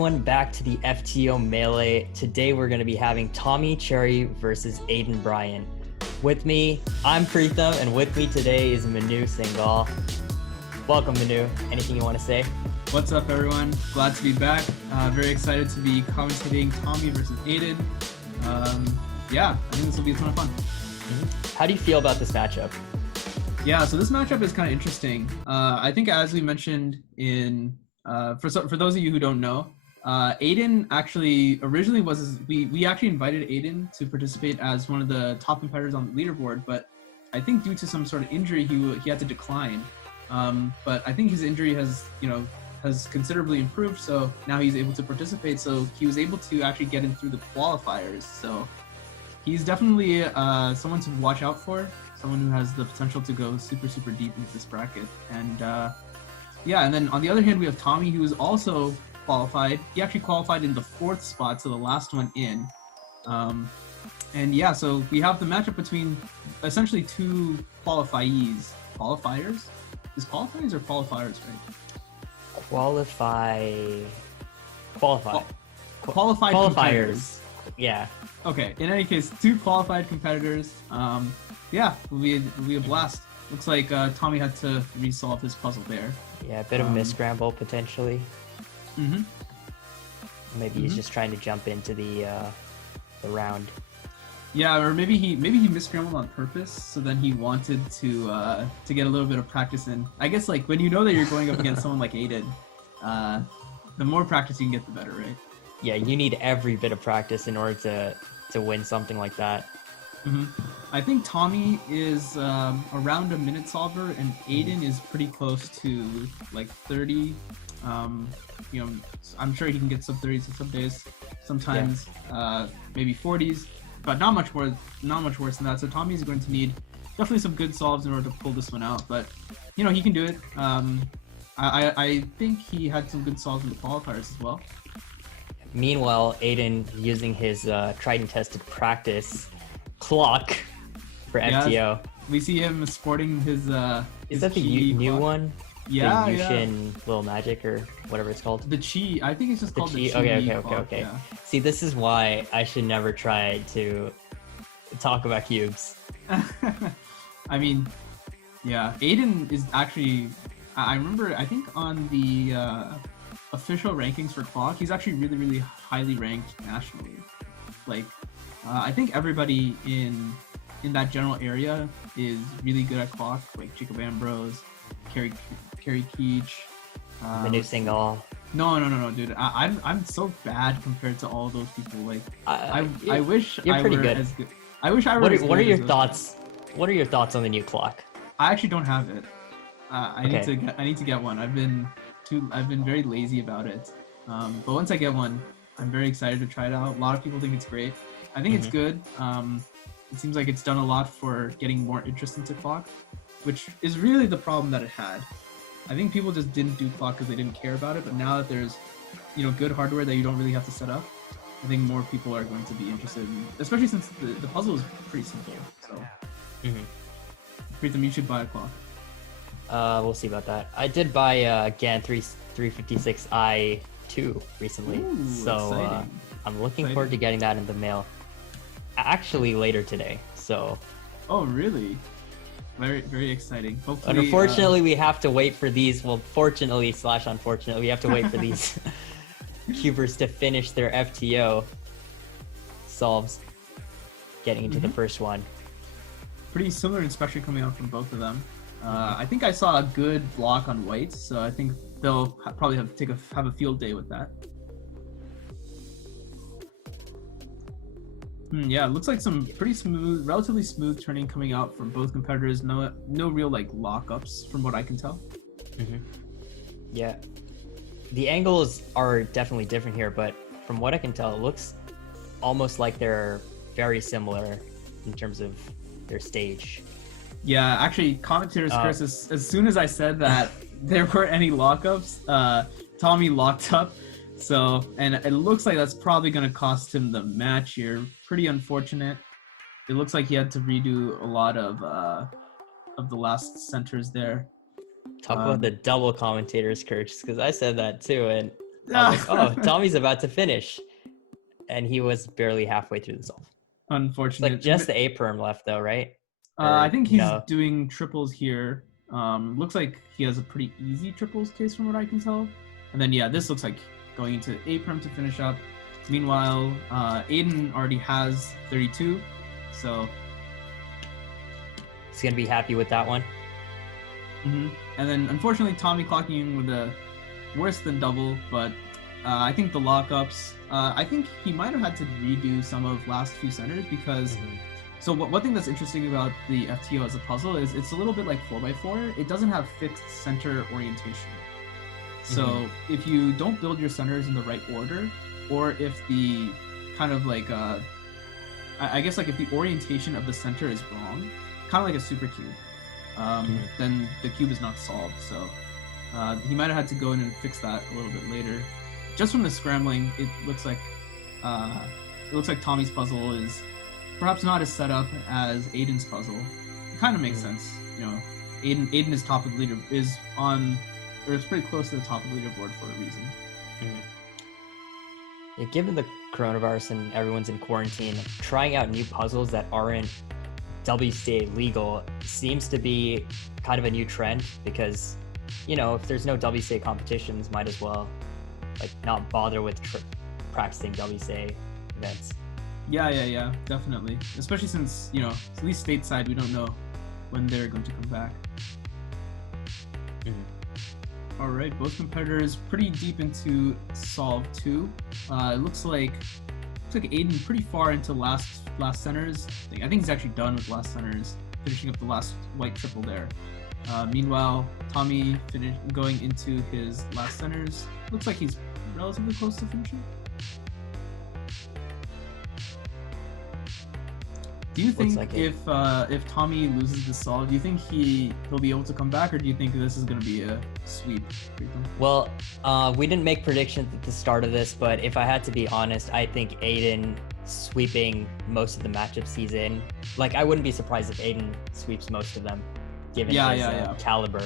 Everyone, back to the FTO Melee. Today we're going to be having Tommy Cherry versus Aedan Bryant. With me, I'm Preetham, and with me today is Manu Singhal. Welcome, Manu. Anything you want to say? What's up, everyone? Glad to be back. Very excited to be commentating Tommy versus Aedan. I think this will be a ton of fun. How do you feel about this matchup? Yeah, so this matchup is kind of interesting. I think, as we mentioned in for those of you who don't know, Aedan actually originally we actually invited Aedan to participate as one of the top competitors on the leaderboard, but I think due to some sort of injury he had to decline. But I think his injury has considerably improved, so now he's able to participate. So he was able to actually get in through the qualifiers. So he's definitely someone to watch out for, someone who has the potential to go super deep into this bracket. And and then on the other hand, we have Tommy, who is also qualified. He actually qualified in the 4th spot, so the last one in. So we have the matchup between essentially two qualifiers. Is qualifiers or qualifiers, right? Qualifiers. Yeah. Okay. In any case, two qualified competitors. It'll be a blast. Looks like Tommy had to resolve his puzzle there. Yeah, a bit of a miscramble potentially. Maybe he's just trying to jump into the round. Yeah, or maybe he miscrambled on purpose, so then he wanted to get a little bit of practice in. I guess like when you know that you're going up against someone like Aedan, the more practice you can get, the better, right? Yeah, you need every bit of practice in order to win something like that. I think Tommy is around a minute solver, and Aedan is pretty close to like 30. I'm sure he can get sub 30s some days, sometimes maybe 40s, but not much worse than that. So Tommy's going to need definitely some good solves in order to pull this one out, but he can do it. I think he had some good solves in the qualifiers as well. Meanwhile, Aedan using his tried and tested practice clock for FTO. We see him sporting his is that the new one? Yeah, the Yushin Little Magic or whatever it's called. The Chi. I think it's just called the Chi. Okay. Yeah. See, this is why I should never try to talk about cubes. I mean, yeah, Aedan is actually. I remember. I think on the official rankings for Clock, he's actually really highly ranked nationally. Like, I think everybody in that general area is really good at Clock. Like Jacob Ambrose, Kerry Keech, Manu Singhal. No, dude. I'm so bad compared to all those people. Like, I wish you're pretty good. As good. I wish I were. What are your thoughts? What are your thoughts on the new clock? I actually don't have it. I need to get one. I've been very lazy about it. But once I get one, I'm very excited to try it out. A lot of people think it's great. I think it's good. It seems like it's done a lot for getting more interest into Clock, which is really the problem that it had. I think people just didn't do Clock because they didn't care about it, but now that there's good hardware that you don't really have to set up, I think more people are going to be interested in, especially since the puzzle is pretty simple. So Preetham, you should buy a Clock. We'll see about that. I did buy GAN 356i 2 recently. Ooh, so I'm looking forward to getting that in the mail actually later today. So oh really? Very exciting. Hopefully, but unfortunately we have to wait for these. Well, fortunately / unfortunately, we have to wait for these cubers to finish their FTO solves, getting into the first one. Pretty similar inspection coming out from both of them. I think I saw a good block on white, so I think they'll probably have a field day with that. Yeah, it looks like some pretty smooth, relatively smooth turning coming out from both competitors. No real like lockups from what I can tell. Yeah, the angles are definitely different here, but from what I can tell, it looks almost like they're very similar in terms of their stage. Yeah, actually, commentators curse as soon as I said that there weren't any lockups, Tommy locked up. So, and it looks like that's probably going to cost him the match here. Pretty unfortunate. It looks like he had to redo a lot of the last centers there. Talk about the double commentators curse, because I said that too, and I was like, oh, Tommy's about to finish. And he was barely halfway through the solve. It's like Unfortunate. just the A perm left though, right? I think he's no. doing triples here. Looks like he has a pretty easy triples case from what I can tell. And then yeah, this looks like going into A perm to finish up. Meanwhile, Aedan already has 32, so He's gonna be happy with that one. And then unfortunately, Tommy clocking in with a worse than double, but I think the lockups. I think he might have had to redo some of last few centers because. So one thing that's interesting about the FTO as a puzzle is it's a little bit like 4x4. It doesn't have fixed center orientation. So if you don't build your centers in the right order, or if the kind of like I guess like if the orientation of the center is wrong, kind of like a super cube, then the cube is not solved. So he might have had to go in and fix that a little bit later. Just from the scrambling, it looks like Tommy's puzzle is perhaps not as set up as Aedan's puzzle. It kind of makes sense, you know. Aedan is top of the leader, is on, or it's pretty close to the top of the leaderboard for a reason. Yeah, given the coronavirus and everyone's in quarantine, trying out new puzzles that aren't WCA legal seems to be kind of a new trend because, you know, if there's no WCA competitions, might as well like not bother with practicing WCA events. Yeah, definitely. Especially since, you know, at least stateside, we don't know when they're going to come back. All right, both competitors pretty deep into solve 2. It looks like Aedan pretty far into last centers. I think he's actually done with last centers, finishing up the last white triple there. Meanwhile, Tommy going into his last centers. Looks like he's relatively close to finishing. Do you think like if Tommy loses the solve, do you think he'll be able to come back, or do you think this is going to be a sweep? Well, we didn't make predictions at the start of this, but if I had to be honest, I think Aedan sweeping most of the matchups he's in. Like, I wouldn't be surprised if Aedan sweeps most of them, given his caliber.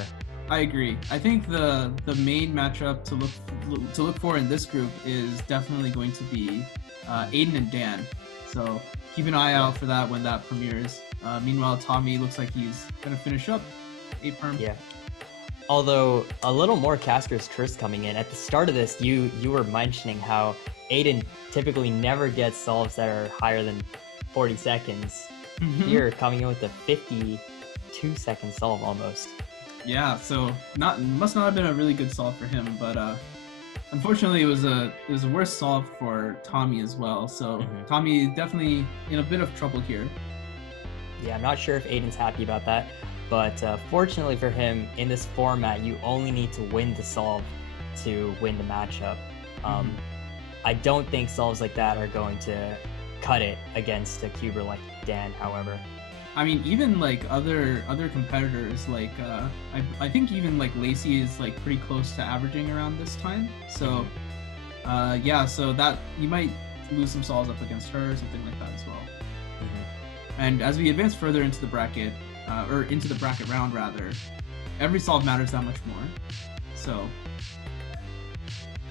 I agree. I think the main matchup to look for in this group is definitely going to be Aedan and Dan. So keep an eye out for that when that premieres. Meanwhile, Tommy looks like he's gonna finish up A perm. Yeah. Although a little more Casper's Curse coming in. At the start of this, you were mentioning how Aedan typically never gets solves that are higher than 40 seconds. Here, coming in with a 52-second solve almost. Yeah, so must not have been a really good solve for him, but unfortunately, it was a worse solve for Tommy as well. So Tommy definitely in a bit of trouble here. Yeah, I'm not sure if Aedan's happy about that, but fortunately for him, in this format, you only need to win the solve to win the matchup. I don't think solves like that are going to cut it against a cuber like Dan, however. I mean, even like other competitors, like I think even like Lacey is like pretty close to averaging around this time. So yeah, so that you might lose some solves up against her or something like that as well. And as we advance further into the bracket, or into the bracket round rather, every solve matters that much more. So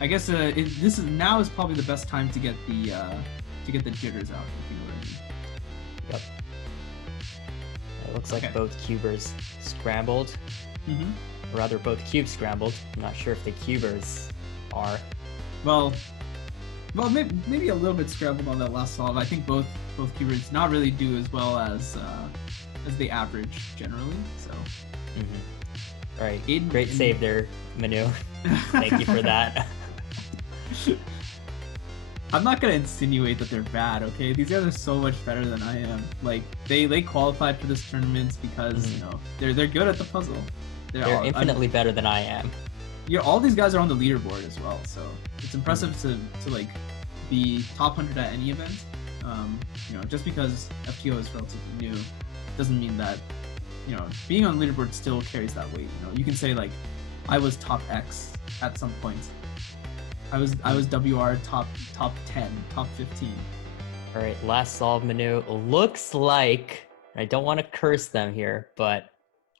I guess this is probably the best time to get the jitters out, if you know what I mean. Yep. It looks like both cubers scrambled. Or rather, both cubes scrambled. I'm not sure if the cubers are. Well, maybe a little bit scrambled on that last solve. I think both cubers not really do as well as the average generally. So. All right. Great save there, Manu. Thank you for that. I'm not gonna insinuate that they're bad, okay? These guys are so much better than I am. Like they qualified for this tournament because you know they're good at the puzzle. They're infinitely better than I am. Yeah, all these guys are on the leaderboard as well, so it's impressive to like be top 100 at any event. You know, just because FTO is relatively new doesn't mean that being on the leaderboard still carries that weight. You know, you can say like I was top X at some point. I was WR top 10, top 15. All right, last solve, Manu. Looks like, I don't want to curse them here, but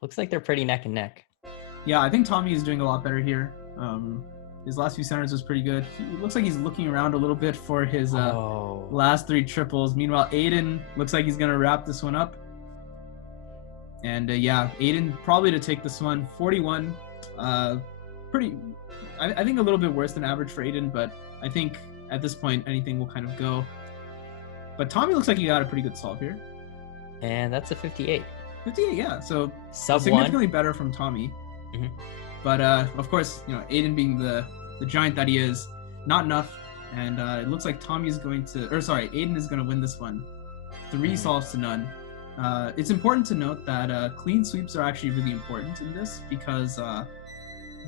looks like they're pretty neck and neck. Yeah, I think Tommy is doing a lot better here. His last few centers was pretty good. He looks like he's looking around a little bit for his Oh. last 3 triples. Meanwhile, Aedan looks like he's gonna wrap this one up. And yeah, Aedan probably to take this one. 41, pretty. I think a little bit worse than average for Aedan, but I think at this point anything will kind of go. But Tommy looks like he got a pretty good solve here. And that's a 58. 58, yeah. So Sub significantly 1. better from Tommy. Mhm. But of course, Aedan being the giant that he is, not enough. And it looks like Aedan is going to win this one. 3 solves to none. It's important to note that clean sweeps are actually really important in this because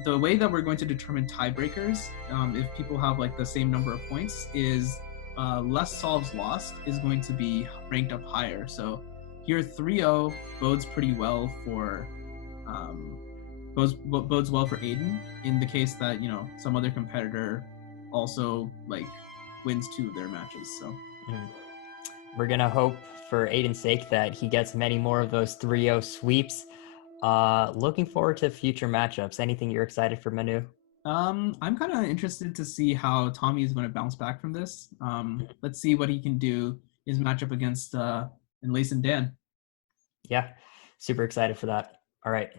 the way that we're going to determine tiebreakers, if people have like the same number of points, is less solves lost is going to be ranked up higher. So here 3-0 bodes pretty well for bodes well for Aedan in the case that some other competitor also like wins 2 of their matches. So we're gonna hope for Aedan's sake that he gets many more of those 3-0 sweeps. Looking forward to future matchups. Anything you're excited for, Manu? I'm kind of interested to see how Tommy is going to bounce back from this. Let's see what he can do in his matchup against Lace and Dan. Yeah, super excited for that. All right.